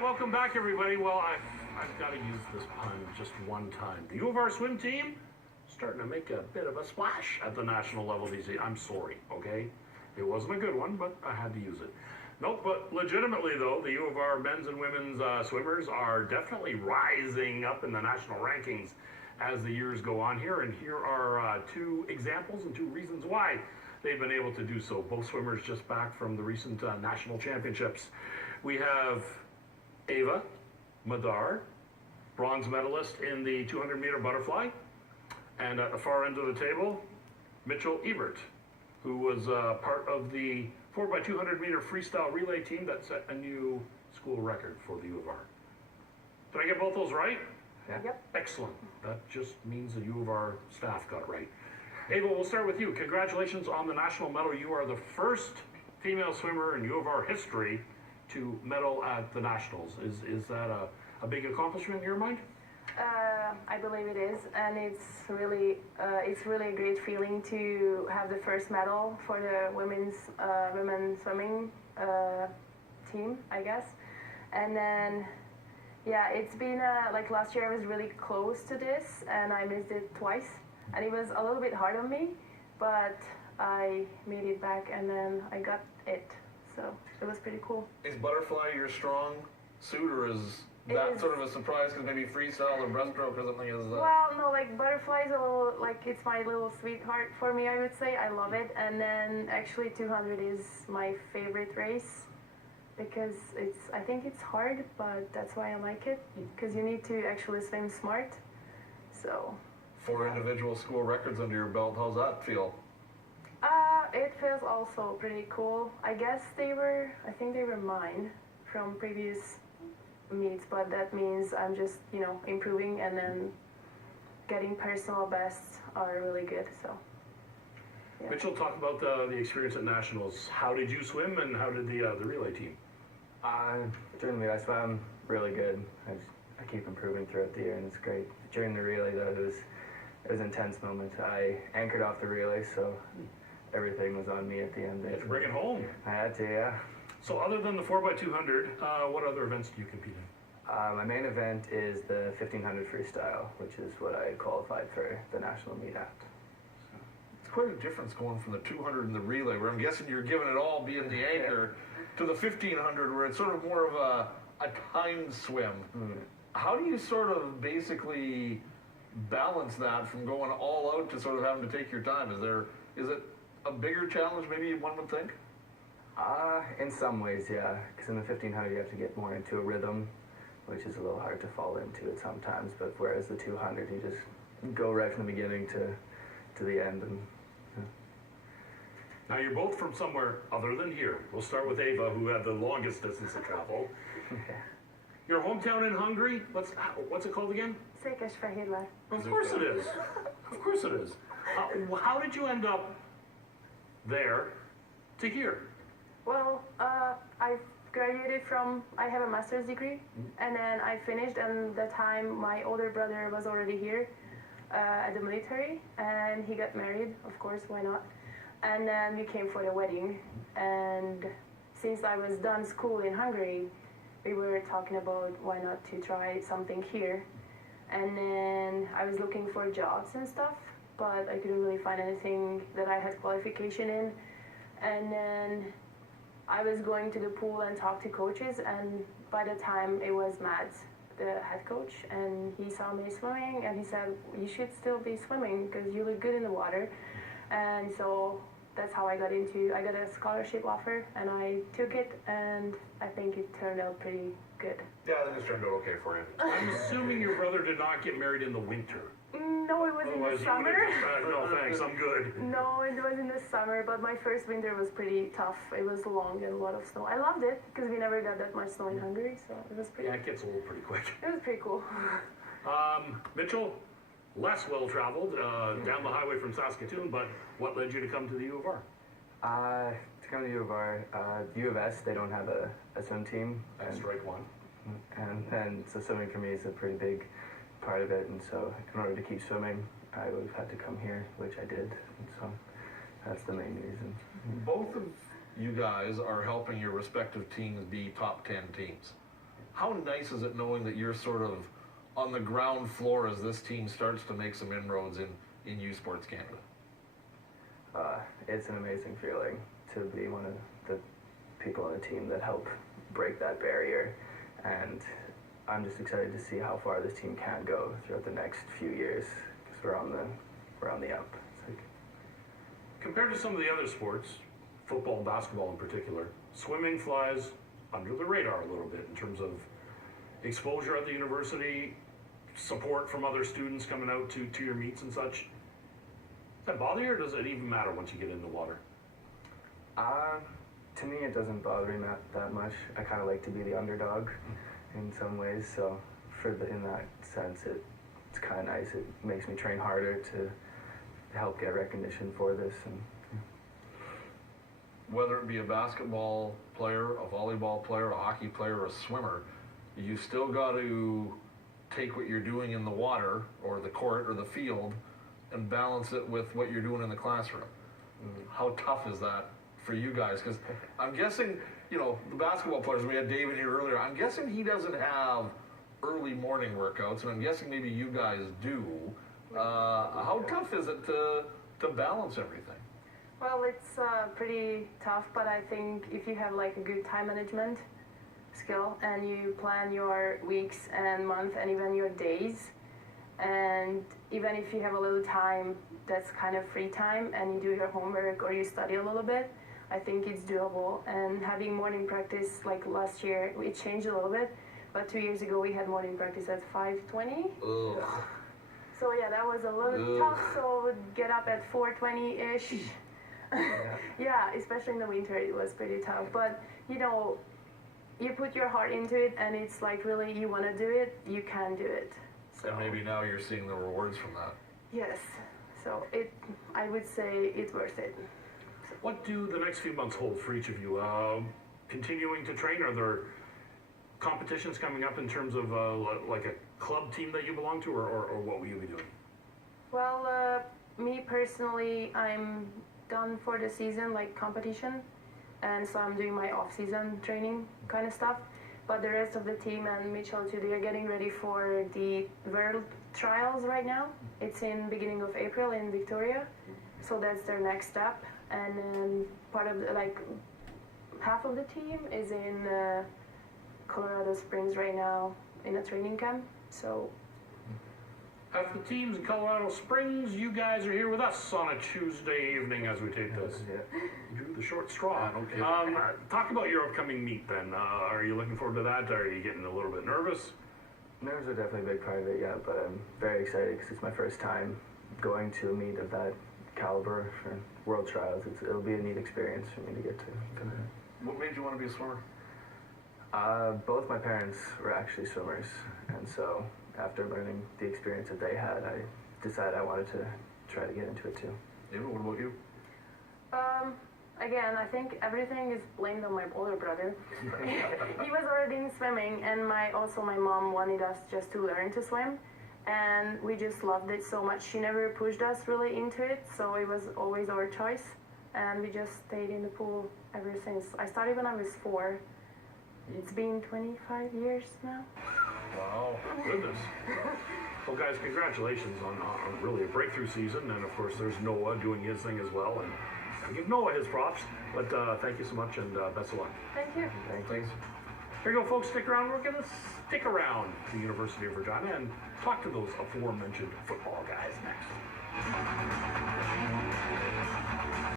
right, welcome back, everybody. Well, I've got to use this pun just one time. The U of R swim team starting to make a bit of a splash at the national level these days. I'm sorry, okay? It wasn't a good one, but I had to use it. Nope, but legitimately, though, the U of R men's and women's swimmers are definitely rising up in the national rankings as the years go on here. And here are two examples and two reasons why they've been able to do so. Both swimmers just back from the recent national championships. We have Eva Madar, bronze medalist in the 200-meter butterfly. And at the far end of the table, Mitchell Hebert, who was part of the 4x200-meter freestyle relay team that set a new school record for the U of R. Did I get both those right? Yeah. Yep. Excellent. That just means the U of R staff got it right. Eva, we'll start with you. Congratulations on the national medal. You are the first female swimmer in U of R history to medal at the nationals. Is that a big accomplishment in your mind? I believe it is, and it's really a great feeling to have the first medal for the women's swimming team, I guess. And then, yeah, it's been like last year I was really close to this, and I missed it twice, and it was a little bit hard on me, but I made it back, and then I got it, so it was pretty cool. Is butterfly your strong suit, or is that sort of a surprise because maybe freestyle or breaststroke or something is... Well, no, like butterfly is a little, like it's my little sweetheart for me, I would say. I love it. And then actually 200 is my favorite race because I think it's hard, but that's why I like it, because you need to actually swim smart. So... 4 individual school records under your belt, how's that feel? It feels also pretty cool. I think they were mine from previous meets, but that means I'm just, improving, and then getting personal bests are really good, so. Yeah. Mitchell, talk about the experience at nationals. How did you swim, and how did the relay team? During the meet, I swam really good. I keep improving throughout the year, and it's great. During the relay, though, it was an intense moment. I anchored off the relay, so everything was on me at the end. You had to bring it home. I had to, yeah. So other than the 4x200, what other events do you compete in? My main event is the 1500 freestyle, which is what I qualified for the national meet at. So. It's quite a difference going from the 200 and the relay, where I'm guessing you're giving it all being the anchor, to the 1500, where it's sort of more of a timed swim. How do you sort of basically balance that from going all out to sort of having to take your time? Is it a bigger challenge maybe one would think? In some ways, yeah. Because in the 1500 you have to get more into a rhythm, which is a little hard to fall into it sometimes. But whereas the 200, you just go right from the beginning to the end. And Now you're both from somewhere other than here. We'll start with Eva, who had the longest distance to travel. Your hometown in Hungary, what's it called again? Székesfehérvár. Of course it is. Of course it is. How did you end up there to here? Well, I graduated I have a master's degree, and then I finished, and that time my older brother was already here at the military, and he got married, of course, why not? And then we came for the wedding, and since I was done school in Hungary, we were talking about why not to try something here. And then I was looking for jobs and stuff, but I couldn't really find anything that I had qualification in. And then I was going to the pool and talk to coaches, and by the time it was Mads, the head coach, and he saw me swimming, and he said, you should still be swimming because you look good in the water. And so that's how I got a scholarship offer, and I took it, and I think it turned out pretty good. Yeah, that just turned out okay for you. I'm assuming your brother did not get married in the winter. No, it was in the summer. No, thanks, I'm good. No, it was in the summer, but my first winter was pretty tough. It was long and a lot of snow. I loved it because we never got that much snow in Hungary, so it was pretty... Yeah, it gets old pretty quick. It was pretty cool. Mitchell, less well-traveled, down the highway from Saskatoon, but what led you to come to the U of R? To come to the U of R, U of S, they don't have a swim team. That's strike one. And so swimming for me is a pretty big part of it, and so in order to keep swimming, I would have had to come here, which I did, and so that's the main reason. Both of you guys are helping your respective teams be top 10 teams. how nice is it knowing that you're sort of on the ground floor as this team starts to make some inroads in U Sports Canada? It's an amazing feeling to be one of the people on the team that help break that barrier, and I'm just excited to see how far this team can go throughout the next few years, because we're on the up. It's like, Compared to some of the other sports, football and basketball in particular, swimming flies under the radar a little bit in terms of exposure at the university, support from other students coming out to your meets and such. Does that bother you, or does it even matter once you get in the water? to me, it doesn't bother me that much. I kind of like to be the underdog in some ways, so in that sense, it's kind of nice. It makes me train harder to help get recognition for this. And whether it be a basketball player, a volleyball player, a hockey player, or a swimmer, you still got to take what you're doing in the water or the court or the field and balance it with what you're doing in the classroom. How tough is that for you guys? Because I'm guessing, the basketball players, we had David here earlier, I'm guessing he doesn't have early morning workouts, and I'm guessing maybe you guys do. How tough is it to balance everything? Well, it's pretty tough, but I think if you have like a good time management skill and you plan your weeks and month and even your days, and even if you have a little time that's kind of free time and you do your homework or you study a little bit, I think it's doable. And having morning practice, like last year, it changed a little bit, but 2 years ago we had morning practice at 5:20. Ugh. So yeah, that was a little tough, so we'd get up at 4:20-ish. Yeah, especially in the winter it was pretty tough, but you put your heart into it and it's like really you want to do it, you can do it. So And maybe now you're seeing the rewards from that. yes, so I would say it's worth it. What do the next few months hold for each of you? Continuing to train? Are there competitions coming up in terms of like a club team that you belong to, or what will you be doing? Well, me personally, I'm done for the season, like competition, and so I'm doing my off-season training kind of stuff. But the rest of the team and Mitchell too, they are getting ready for the World Trials right now. It's in beginning of April in Victoria, so that's their next step. And then half of the team is in Colorado Springs right now in a training camp. So Half the teams in Colorado Springs, you guys are here with us on a Tuesday evening as we tape this. You drew the short straw. Okay. Talk about your upcoming meet then. Are you looking forward to that? Are you getting a little bit nervous? nerves are definitely a big part of it, yeah, but I'm very excited because it's my first time going to a meet of that caliber for World Trials. It'll be a neat experience for me to get to. What made you want to be a swimmer? Both my parents were actually swimmers, and so after learning the experience that they had, I decided I wanted to try to get into it too. Eva, what about you? Again, I think everything is blamed on my older brother. He was already in swimming, and my mom wanted us just to learn to swim, and we just loved it so much. She never pushed us really into it, so it was always our choice, and we just stayed in the pool ever since. I started when I was 4. It's been 25 years now. Wow, goodness. Well, guys, congratulations on really a breakthrough season, and of course there's Noah doing his thing as well, and I give Noah his props, but thank you so much, and best of luck. Thank you. Thanks. Here you go, folks, stick around. We're going to stick around the University of Regina and talk to those aforementioned football guys.